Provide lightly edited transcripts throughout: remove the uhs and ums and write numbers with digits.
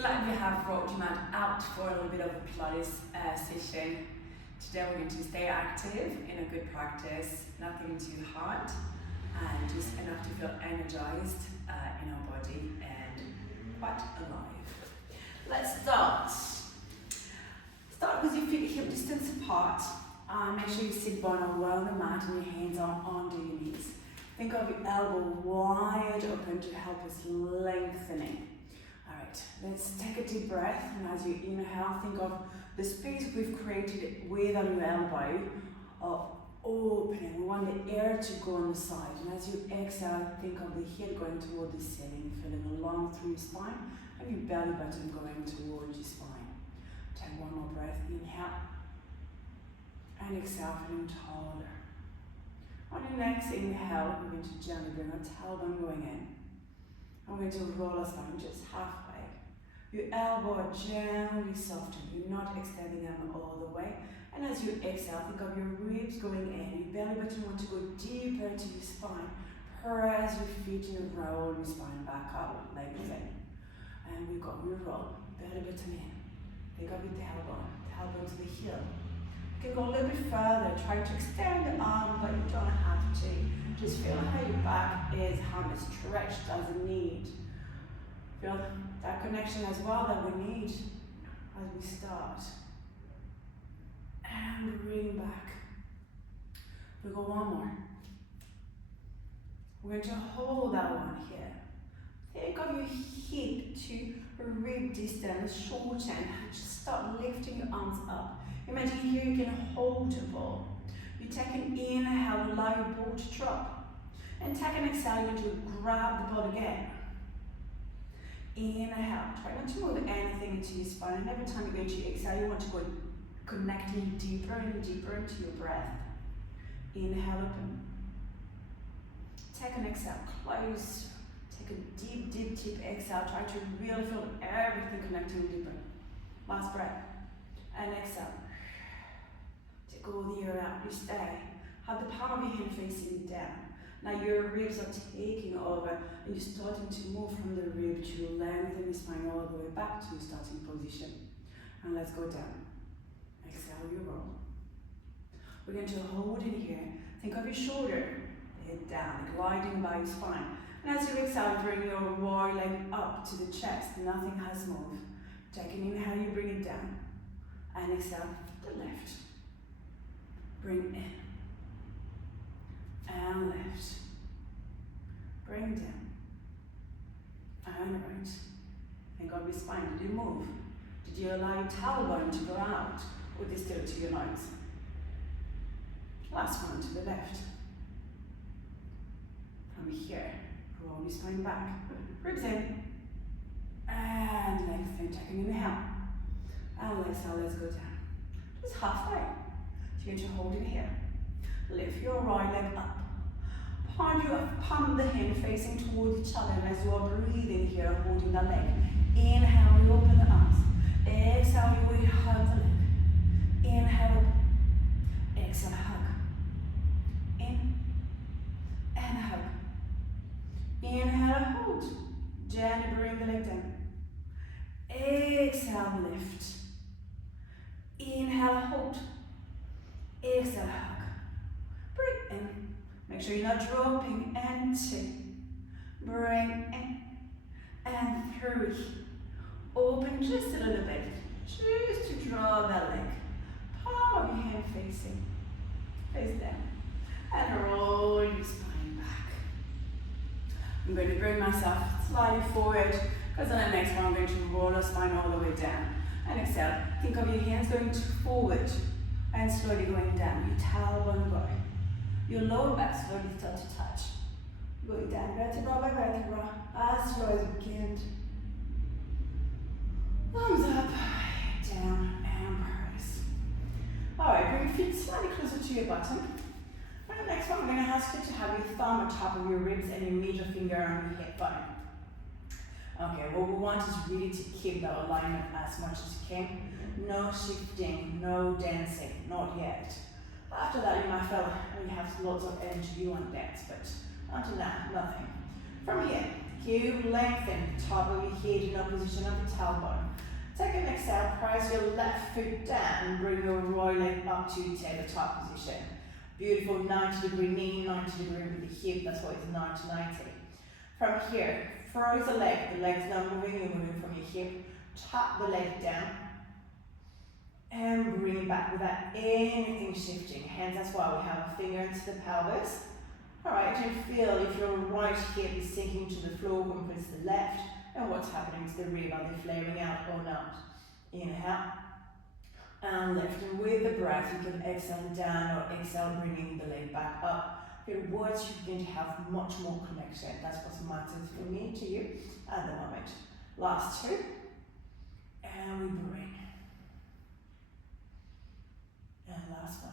Glad you have brought your mat out for a little bit of a Pilates session. Today we're going to stay active in a good practice, not getting too hard, and just enough to feel energized in our body and quite alive. Let's start. Start with your feet hip distance apart. Make sure you sit bone well on the mat and your hands are under your knees. Think of your elbow wide open to help us lengthening. Alright, let's take a deep breath, and as you inhale, think of the space we've created with your elbow of opening. We want the air to go on the side, and as you exhale, think of the head going toward the ceiling, feeling along through your spine, and your belly button going towards your spine. Take one more breath, inhale, and exhale, feeling taller. On your next inhale, we're going to gently bring our tailbone going in. I'm going to roll our spine just halfway. Your elbow gently soften. You're not extending them all the way. And as you exhale, think of your ribs going in. Your belly button want to go deeper to your spine. Press your feet and roll your spine back up, legs in. And we've got your roll, belly button in. Think of your tailbone to the heel. You can go a little bit further, try to extend the arm, but you don't have to. Just feel how your back is, how much stretch does it need. Feel that connection as well that we need as we start. And bring back. We go one more. We're going to hold that one here. Think of your hip to rib distance, shorten. Just start lifting your arms up. Imagine here you can hold a ball. You take an inhale, allow your ball to drop. And take an exhale, you're going to grab the ball again. Inhale, try not to move anything into your spine. And every time you're going to exhale, you want to go connecting deeper and deeper into your breath. Inhale, open. Take an exhale, close. Take a deep, deep, deep exhale. Try to really feel everything connecting deeper. Last breath. And exhale. Take all the air out. You stay. Have the palm of your hand facing down. Now your ribs are taking over and you're starting to move from the rib to lengthen your spine all the way back to your starting position. And let's go down. Exhale, you roll. We're going to hold in here. Think of your shoulder. Head down, gliding by your spine. And as you exhale, bring your right leg up to the chest. Nothing has moved. Take an inhale, you bring it down. And exhale, the left. Bring in. And left. Bring down. And right. Think of your spine. Did you move? Did you allow your tailbone to go out? Or did you still to your nose? Last one to the left. From here, roll your spine back. Ribs in. And lengthen. Take an inhale. And exhale, let's go down. Just halfway. So you're going to hold it here. Lift your right leg up. Palm the hand facing towards each other, and as you are breathing here, holding the leg. Inhale, you open the arms. Exhale, you hug the leg. Inhale, exhale, hug. In and hug. Inhale, hold. Gently bring the leg down. Exhale, lift. Inhale, hold. Exhale, hug. Bring in. Make sure you're not dropping. And 2. Bring in. And 3. Open just a little bit. Just to draw that leg. Palm of your hand facing. Face down. And roll your spine back. I'm going to bring myself slightly forward, because on the next one I'm going to roll the spine all the way down. And exhale. Think of your hands going forward and slowly going down. Your tailbone going. Your lower back slowly start to touch. Going down vertebra by vertebra as slow as we can. Arms up, down, and press. Alright, bring your feet slightly closer to your bottom. And the next one, I'm going to ask you to have your thumb on top of your ribs and your middle finger on your hip bone. Okay, what we want is really to keep that alignment as much as you can. No shifting, no dancing, not yet. After that, you might feel you have lots of energy, you want to dance, but until that, nothing. From here, Keep lengthening the top of your head in opposition of the tailbone. Take an exhale, press your left foot down and bring your right leg up to your tabletop position. Beautiful 90-degree knee, 90-degree with the hip, that's why it's 90-90. From here, throw the leg's not moving, you're moving from your hip. Tap the leg down and bring it back without anything shifting. Hands as well, we have a finger into the pelvis. Alright, you feel if your right hip is sinking to the floor compared to the left, and what's happening to the rib, are they flaring out or not? Inhale and lift, and with the breath you can exhale down or exhale bringing the leg back up. Your words you begin to have much more connection. That's what matters for me to you at the moment. Last two, and we bring, and last one.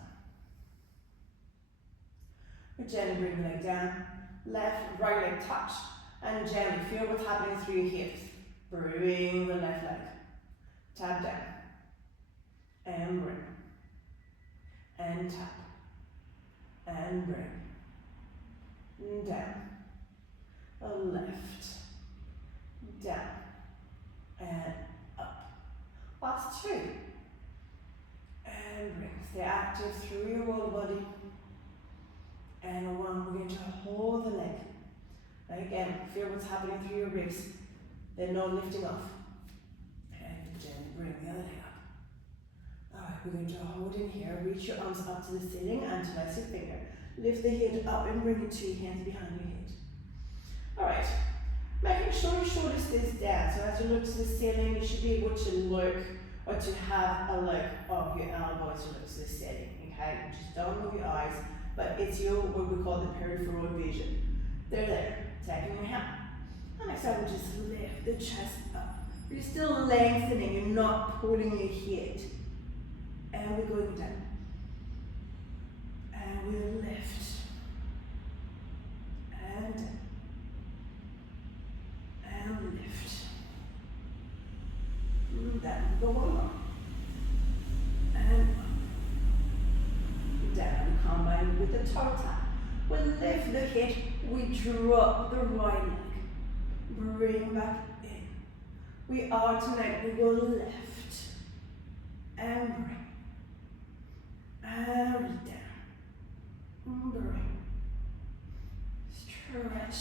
We gently bring the leg down, left, right leg touch, and gently feel what's happening through your hips. Bring the left leg, tap down, and bring, and tap, and bring, down, left, down, and up. Last two, and bring. Stay active through your whole body. And one, we're going to hold the leg. Again, feel what's happening through your ribs. They're not lifting off. And gently bring the other leg up. Alright, we're going to hold in here. Reach your arms up to the ceiling and interlace your finger. Lift the head up and bring your two hands behind your head. Alright, making sure your shoulder stays down. So as you look to the ceiling, you should be able to look or to have a look of your elbow as you look to the ceiling. Okay, just don't move your eyes, but it's your, what we call the peripheral vision. They're there. Taking your hand. And next time we just lift the chest up. You're still lengthening, you're not pulling your head. And we're going down. And we lift. And down. And lift. Down. Go one more. And up. Down. Combine with the toe tap. We lift the head. We drop the right leg. Bring back in. We alternate. We go left and bring. And down. Bring. Stretch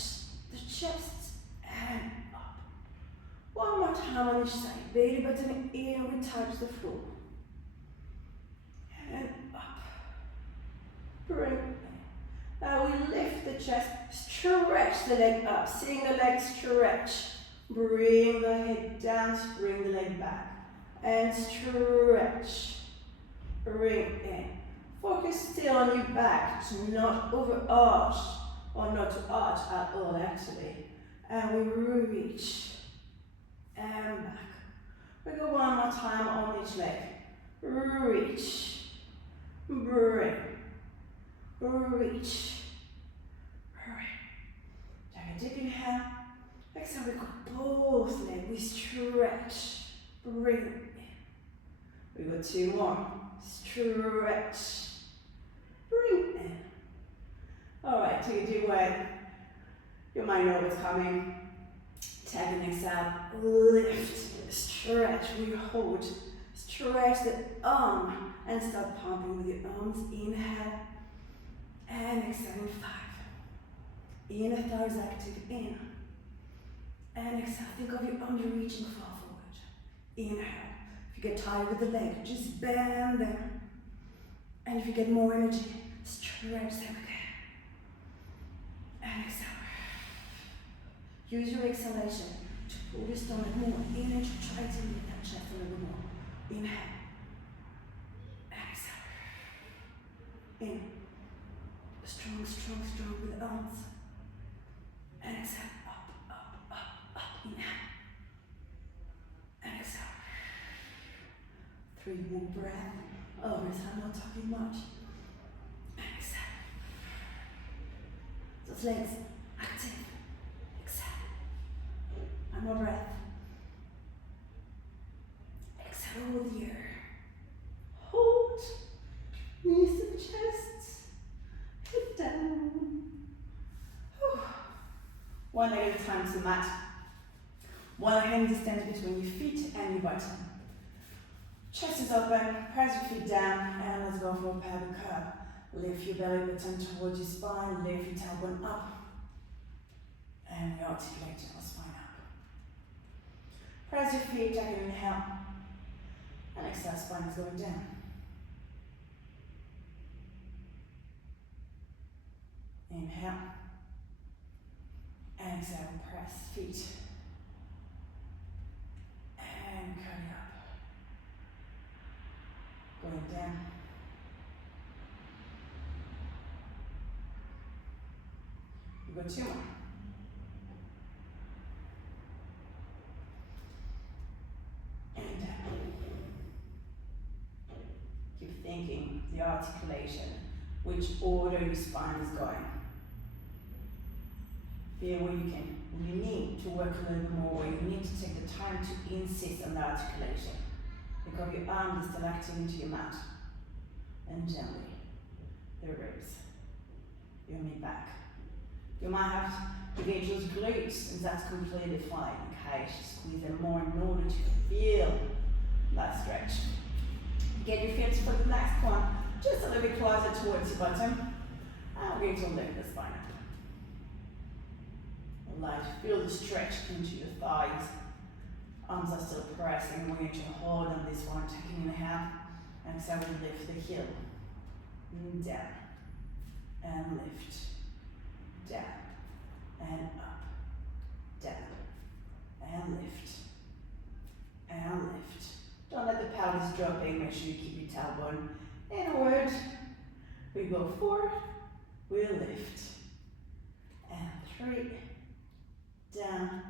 the chest and up. One more time on each side. Belly button in. We touch the floor. And up. Bring in. Now we lift the chest, stretch the leg up, seeing the leg stretch. Bring the head down, bring the leg back. And stretch. Bring in. Focus still on your back, to not overarch, or not to arch at all actually. And we reach. And back. We go one more time on each leg. Reach. Bring. Reach. Bring. Take a deep inhale. Exhale, we go both legs. We stretch. Bring in. We go two more. Stretch. Bring in. Alright, take a deep breath. You might know what's coming. Take an exhale. Lift. Stretch. We hold. Stretch the arm and start pumping with your arms. Inhale. And exhale in 5. Inner thigh is active, in. And exhale, think of your arms reaching far forward. Inhale. If you get tired with the leg, just bend them. And if you get more energy, stretch them again. And exhale. Use your exhalation to pull the stomach more in and to try to lift that chest a little more. Inhale. And exhale. In. Strong, strong, strong with the arms. And exhale. Up, up, up, up. Inhale. And exhale. 3 more breath. Others, I'm not talking much. And exhale. Those legs active. Exhale. One more breath. Exhale all the air. Hold. Knees to the chest. Head down. Whew. One leg at a time to mat. One hand distance between your feet and your bottom. Chest is open, press your feet down, and let's go for a pelvic curl. Lift your belly button towards your spine, lift your tailbone up, and articulate your spine up. Press your feet, take an inhale, and exhale, spine is going down. Inhale, and exhale, press feet, and curl up. Going down. We've got 2 more. And down. Keep thinking the articulation, which order your spine is going. Feel where you need to work a little bit more, where you need to take the time to insist on the articulation. Because your arm is still active into your mat. And gently, the ribs, your mid back. You might have to engage those glutes, and that's completely fine. Okay, squeeze them more in order to feel that stretch. Get your feet for the next one, just a little bit closer towards your bottom. And we're going to lift the spine up. Allow to feel the stretch into your thighs. Arms are still pressing. We're going to hold on this one, taking an inhale, and exhale, we lift the heel. Down, and lift. Down, and up. Down, and lift. And lift. Don't let the pelvis drop in. Make sure you keep your tailbone inward. We go 4. We lift. And 3. Down.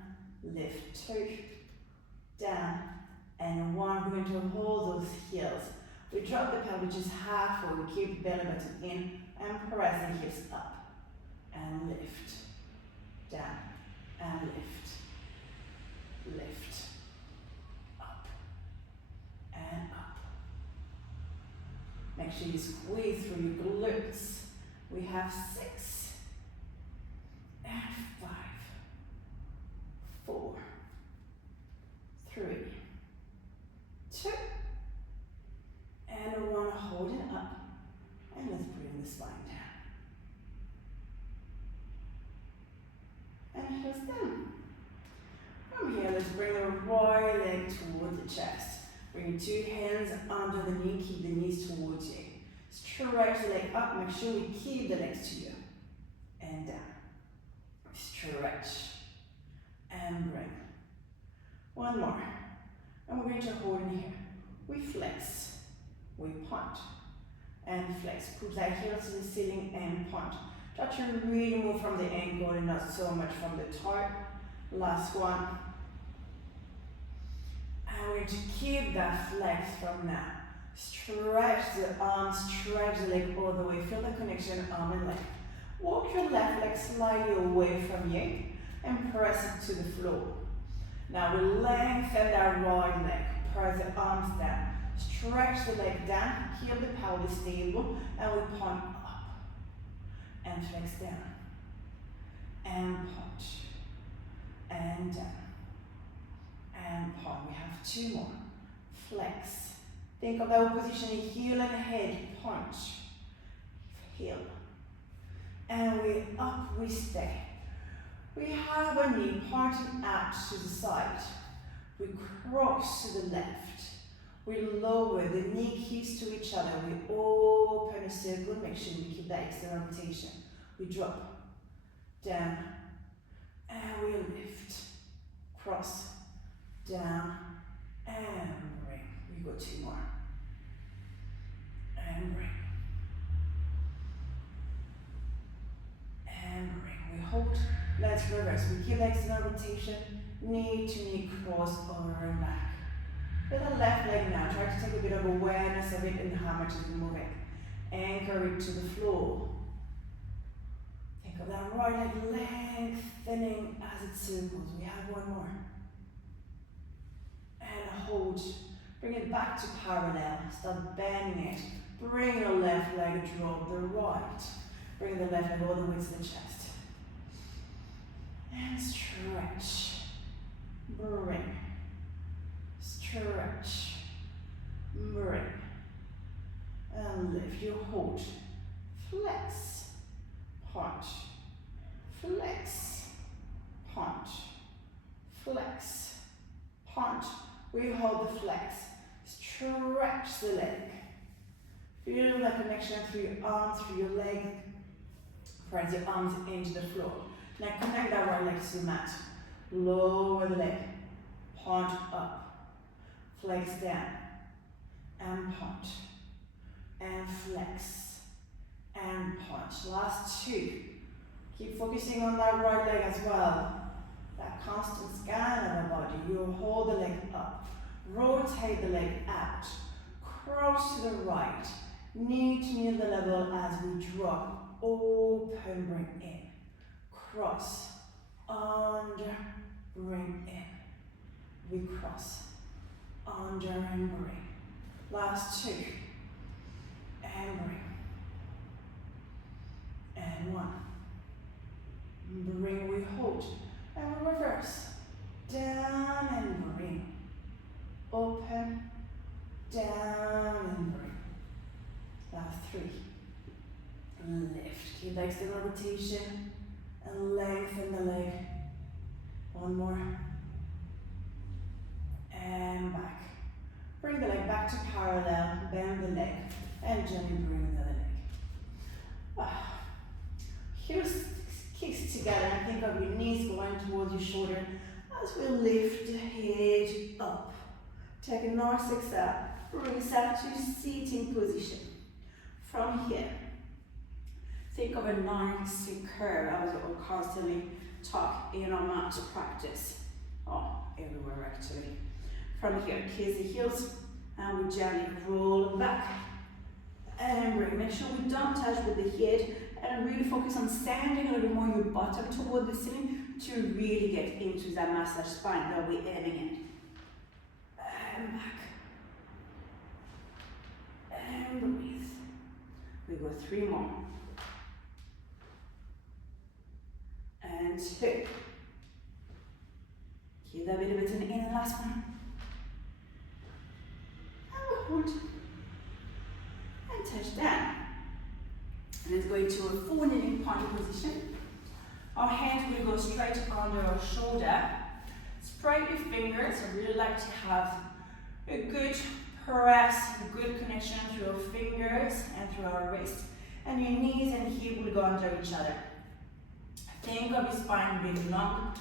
Lift. 2. Down. And 1. We're going to hold those heels. We drop the pelvis just halfway. We keep the belly button in and press the hips up. And lift. Down. And lift. Lift. Up. And up. Make sure you squeeze through your glutes. We have 6. And 5. 4. 3. 2. And 1, hold it up, and let's bring the spine down. And heels down. From here, let's bring the right leg towards the chest. Bring your 2 hands under the knee, keep the knees towards you. Stretch the leg up, make sure we keep the legs to you. And down. Stretch. And bring. 1 more. And we're going to hold in here. We flex. We punch and flex. Push that heel to the ceiling and punch. Try to really move from the ankle and not so much from the toe. Last one. And we're going to keep that flex from now. Stretch the arm, stretch the leg all the way. Feel the connection arm and leg. Walk your left leg slightly away from you and press it to the floor. Now we lengthen that right leg. Press the arms down. Stretch the leg down, heel the pelvis stable, and we punch up. And flex down. And punch. And down. And punch. We have 2 more. Flex. Think of that position, heel and head, punch. Heel. And we up, we stay. We have a knee pointing out to the side. We cross to the left. We lower, the knee keeps to each other. We open a circle, make sure we keep that external rotation. We drop, down, and we lift. Cross, down, and bring. We go 2 more. And bring. And bring. We hold, let's reverse. We keep the external rotation, knee to knee, cross over and back. With the left leg now, try to take a bit of awareness of it and how much is moving. Anchor it to the floor. Think of that right leg lengthening as it circles. We have 1 more. And hold. Bring it back to parallel. Start bending it. Bring your left leg, drop the right. Bring the left leg all the way to the chest. and stretch. Bring. Stretch. Bring. And lift. You hold. Flex. Punch. Flex. Punch. Flex. Punch. We hold the flex. Stretch the leg. Feel the connection through your arms, through your leg. Press your arms into the floor. Now connect that right leg to the mat. Lower the leg. Punch up. Flex down. And punch. And flex. And punch. Last two. Keep focusing on that right leg as well. That constant scan of the body. You hold the leg up. Rotate the leg out. Cross to the right. Knee to near the level as we drop. Open, bring in. Cross. Under, bring in. We cross. Under and bring. Last two. And bring. And one. Bring, we hold. And we reverse. Down and bring. Open. Down and bring. Last three. Lift. Keep the external rotation and lengthen the leg. One more. And back. Bring the leg back to parallel. Bend the leg and gently bring the other leg. Heels kicks together and think of your knees going towards your shoulder as we lift the head up. Take a nice exhale. Bring yourself to seating position. From here, think of a nice curve as we will constantly talk in our mat practice. Oh, everywhere actually. From here, kiss the heels and we gently roll back and bring. Make sure we don't touch with the head and really focus on sending a little more your bottom toward the ceiling to really get into that massage spine that we're aiming in. And back. And breathe. We go three more. And two. Keep that little bit in the last one. And we hold. And touch down. And it's going to a full kneeling plank position. Our hands will go straight under our shoulder. Spread your fingers. I really like to have a good press, a good connection through our fingers and through our wrists. And your knees and heel will go under each other. Think of your spine being long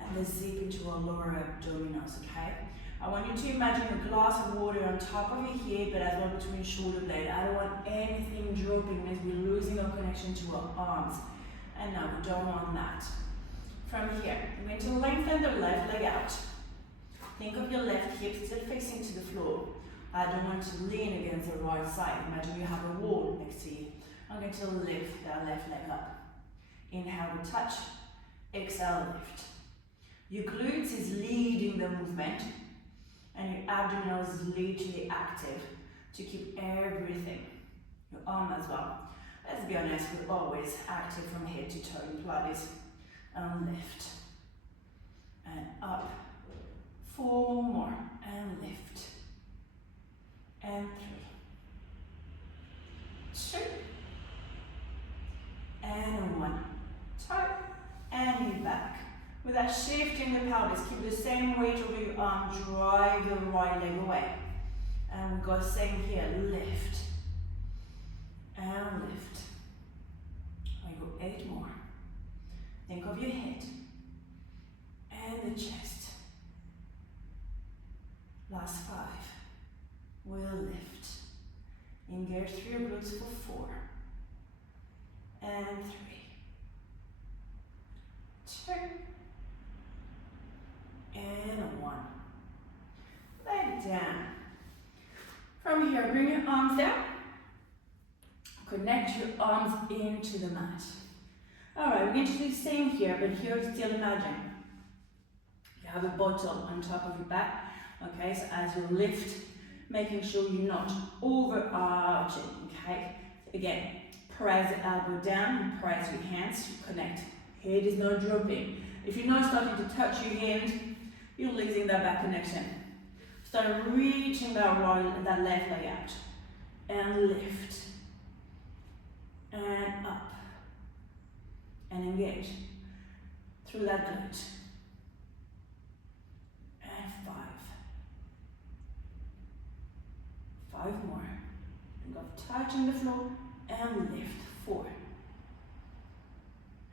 and then zip into our lower abdominals, okay? I want you to imagine a glass of water on top of your head, but as well between your shoulder blade. I don't want anything dropping as we're losing our connection to our arms. And now we don't want that. From here, we're going to lengthen the left leg out. Think of your left hip still facing to the floor. I don't want to lean against the right side. Imagine you have a wall next to you. I'm going to lift that left leg up. Inhale, we touch. Exhale, lift. Your glutes is leading the movement, and your abdominals is literally active to keep everything. Your arm as well. Let's be honest, we're always active from head to toe in Pilates. And lift. And up. 4 more. And lift. And 3. 2. And 1. Toe. And knee back. With that shift in the pelvis, keep the same weight over your arm, drive the right leg away. And we go same here, lift. And lift. We go 8 more. Think of your head. And the chest. Last 5. We'll lift. Engage through your glutes for 4. And 3. 2. And 1. Leg down. From here, bring your arms down. Connect your arms into the mat. Alright, we're going to do the same here, but here still imagine you have a bottle on top of your back. Okay, so as you lift, making sure you're not overarching. Okay, again, press the elbow down, press your hands to connect. Head is not dropping. If you're not starting to touch your hand, you're losing that back connection. Start reaching that left leg out. And lift. And up. And engage through that glute. And 5. 5 more. Think of touching the floor and lift. 4.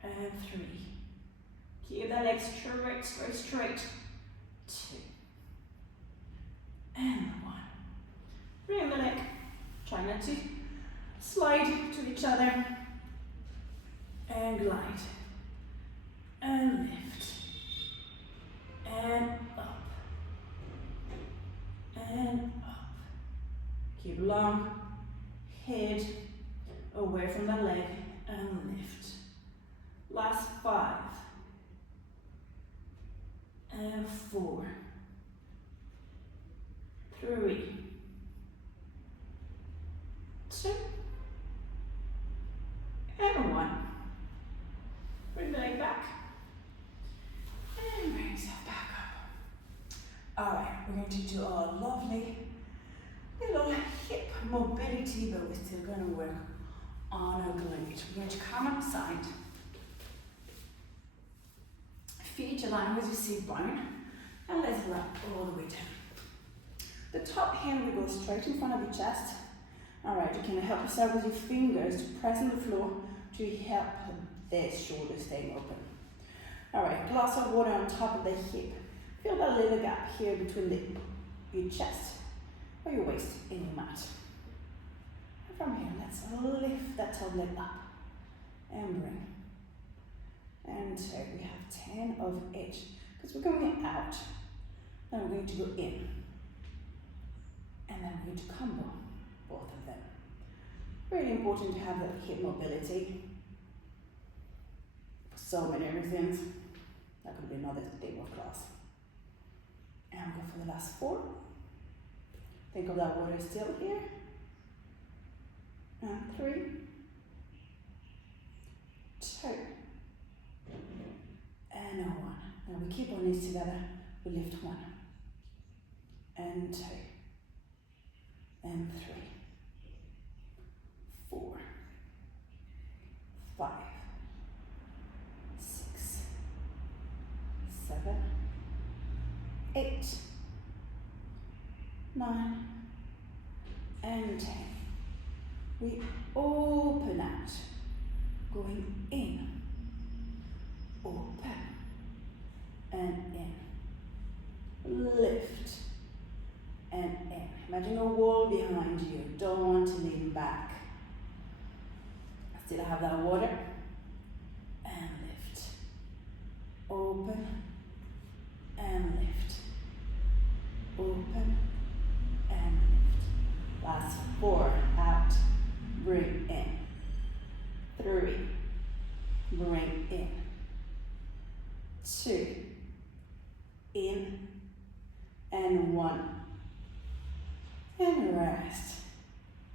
And 3. Keep that leg straight, straight, straight. 2. And 1. Bring the leg. Try not to slide to each other. And glide. And lift. And up. And up. Keep long head away from the leg and lift. Last 5. And 4. 3. 2. And 1. Bring the leg back. And bring yourself back up. Alright, we're going to do our lovely little hip mobility, but we're still going to work on our glute. We're going to come on the side. Feet align with your seat bone. And let's wrap all the way down. The top hand will go straight in front of your chest. Alright, you can help yourself with your fingers to press on the floor to help this shoulder staying open. Alright, glass of water on top of the hip. Feel that little gap here between your chest or your waist in your mat. And from here, let's lift that top leg up and bring. And so we have 10 of each because we're going out. Then we're going to go in. And then we're going to combo both of them. Really important to have that hip mobility. So many reasons. That could be another day of class. And we'll go for the last 4. Think of that water still here. And 3. 2. And 1. Now we keep our knees together. We lift 1. And 2. And 3. 4. 5. 6. 7. 8. 9. And 10. We open out. Going in. Open. And in. Lift. And in. Imagine a wall behind you. Don't want to lean back. Still have that water. And lift. Open. And lift. Open. And lift. Last 4. Out. Bring in. 3. Bring in. 2. In. And 1. And rest.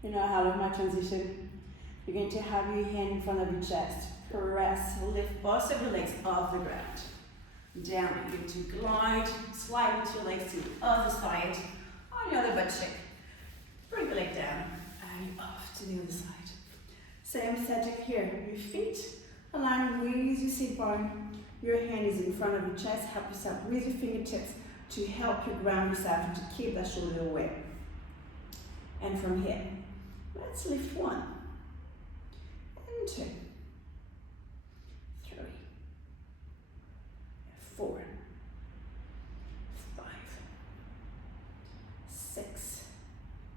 You know how I love my transition? You're going to have your hand in front of your chest. Press, lift both of your legs off the ground. Down, you're going to glide, slide with your legs to the other side. On your other butt cheek. Bring the leg down and off to the other side. Same setting here. Your feet align with your seat bone. Your hand is in front of your chest. Help yourself with your fingertips to help you ground yourself and to keep that shoulder away. And from here, let's lift 1, and 2, 3, 4, 5, 6.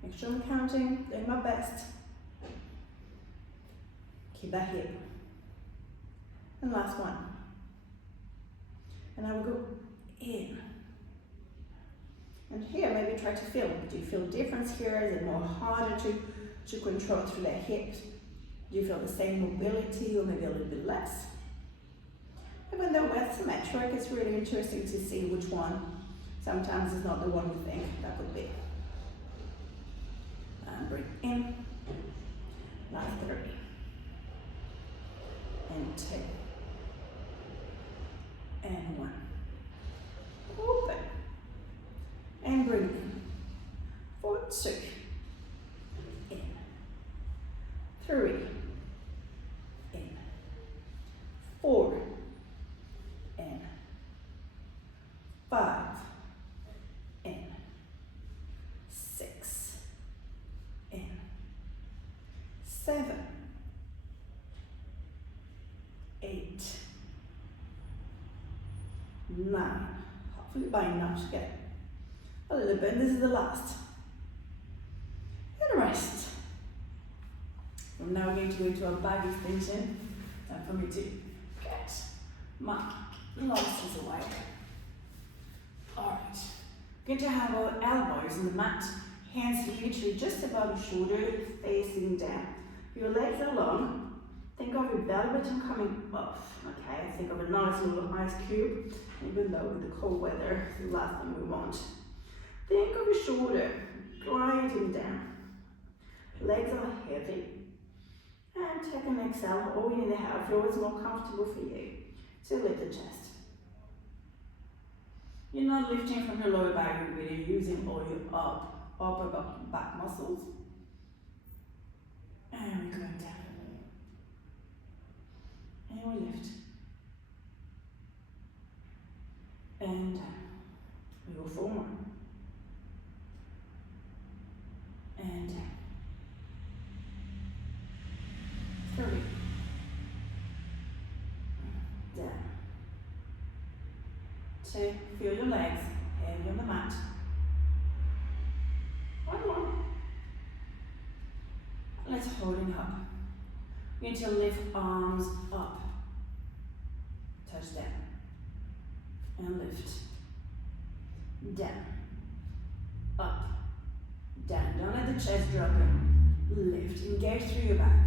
Make sure I'm counting, doing my best. Keep that hip. And last one. And I will go in. And here, maybe try to feel. Do you feel difference here? Is it more harder to control through the hips? Do you feel the same mobility or maybe a little bit less? Even though we're symmetric, it's really interesting to see which one. Sometimes it's not the one we think that would be. And bring in. Last 3. And 2. and 1. Open. And bring in. For 2. In. 3. In. 4. In. 5. In. 6. In. 7. 8. 9. Hopefully by now to get a little bit. This is the last. And rest. I'm now going to go into a back extension. Time for me to get my glasses away. Alright. Going to have our elbows on the mat. Hands literally just above your shoulder, facing down. Your legs are long. Think of your belly button coming off. Okay, think of a nice little ice cube. Even though with the cold weather, it's the last thing we want. Think of your shoulder gliding down. Legs are heavy. And take an exhale, or in the half floor, it's more comfortable for you. So lift the chest. You're not lifting from your lower back, you're really using all your upper back muscles. And we're going down. And we lift. And down. We go forward. And down. 3. Down. 2. Feel your legs heavy on the mat. 1 more. Let's hold it up. We're going to lift arms up. Touch down. And lift. Down. Up. Down. Don't let the chest drop in. Lift. Engage through your back.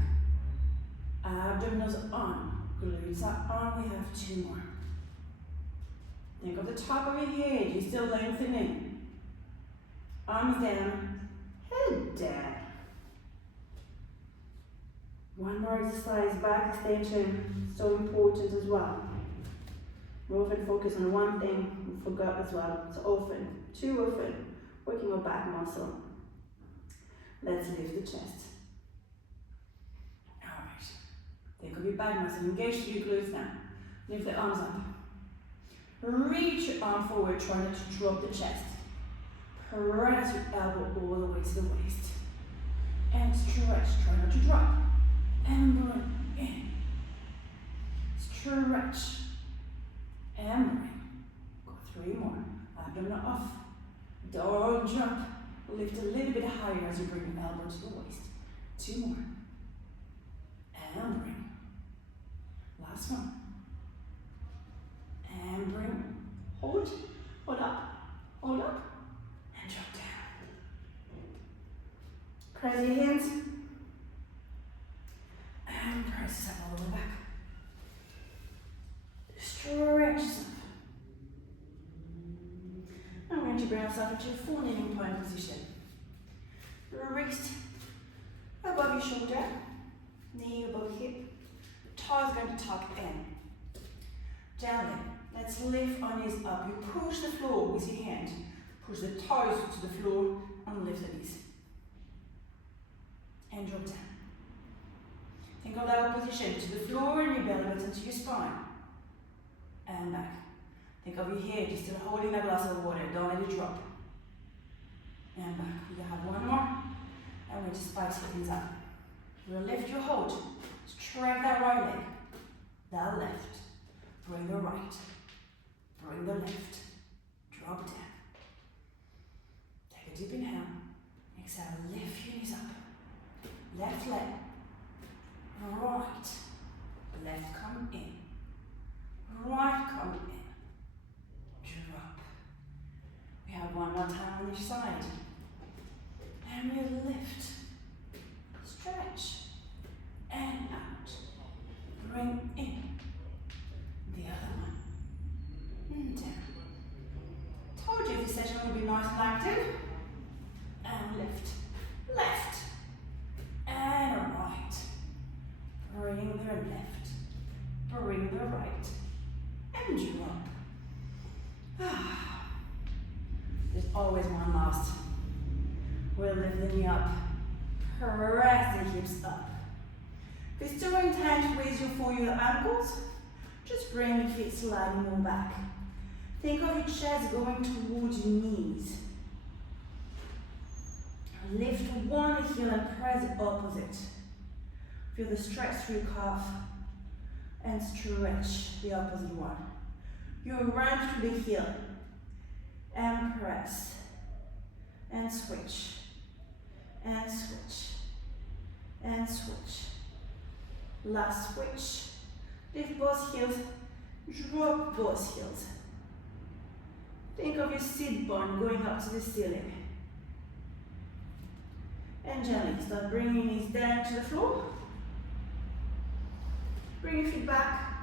Abdominals on. Glutes are on. We have 2 more. Think of the top of your head. You're still lengthening. Arms down. Head down. 1 more exercise, back extension, so important as well. We often focus on one thing, we forgot as well. So often, too often, working our back muscle. Let's lift the chest. Alright. Think of your back muscle, engage through your glutes now. Lift the arms up. Reach your arm forward, try not to drop the chest. Press your elbow all the way to the waist. And stretch, try not to drop. And bring in. Stretch. And bring. Go 3 more. Abdomen off. Don't drop. Lift a little bit higher as you bring your elbow to the waist. 2 more. And bring. Last one. And bring. Hold. Hold up. Hold up. And drop down. Press your hands. And press up all the way back. Stretch up. Now we're going to bring ourselves into a full kneeling point position. Wrist above your shoulder, knee above hip, toes going to tuck in. Down there. Let's lift our knees up. You push the floor with your hand. Push the toes to the floor and lift the knees. And drop down. Think of that position to the floor and your belly button to your spine. And back. Think of your head, you're still holding that glass of water, don't let it drop. And back. We have 1 more. And we'll just spice things up. We'll lift your hold. Strike that right leg. That left. Bring the right. Bring the left. Drop down. Take a deep inhale. Exhale, lift your knees up. Left leg. Right. Left come in. Right come in. Drop. We have 1 more time on each side. And we lift. Stretch. And out. Bring in. The other one. And down. Told you this session will be nice and active. And lift. Left. And right. Bring the left. Bring the right. And drop. always one last. We'll lift the knee up. Press the hips up. If it's too intense to raise for your ankles, just bring your feet slightly more back. Think of your chest going towards your knees. Lift one heel and press the opposite. Feel the stretch through your calf and stretch the opposite one. You run through the heel and press and switch and switch and switch. Last switch. Lift both heels, drop both heels. Think of your sit bone going up to the ceiling. And gently start bringing knees down to the floor. Bring your feet back.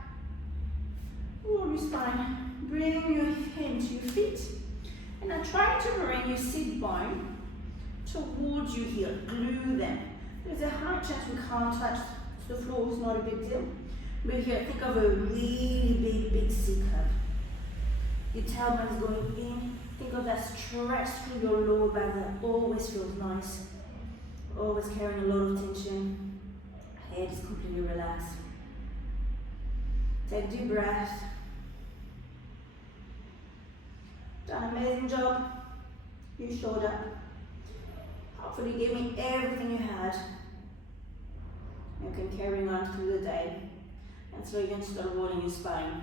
Roll your spine. Bring your hands to your feet. And now try to bring your sit bone towards your heel. Glue them. There's a high chance we can't touch the floor, it's not a big deal. But here, think of a really big C curve. Your tailbone is going in. Think of that stretch through your lower back that always feels nice. Always carrying a lot of tension. Head is completely relaxed. Take a deep breath. Done an amazing job. You showed up. Hopefully you gave me everything you had. You can carry on through the day. And slowly you're going to start rolling your spine.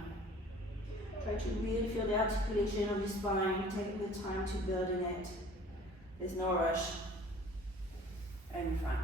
Try to really feel the articulation of your spine, taking the time to build in it. There's no rush. And in front.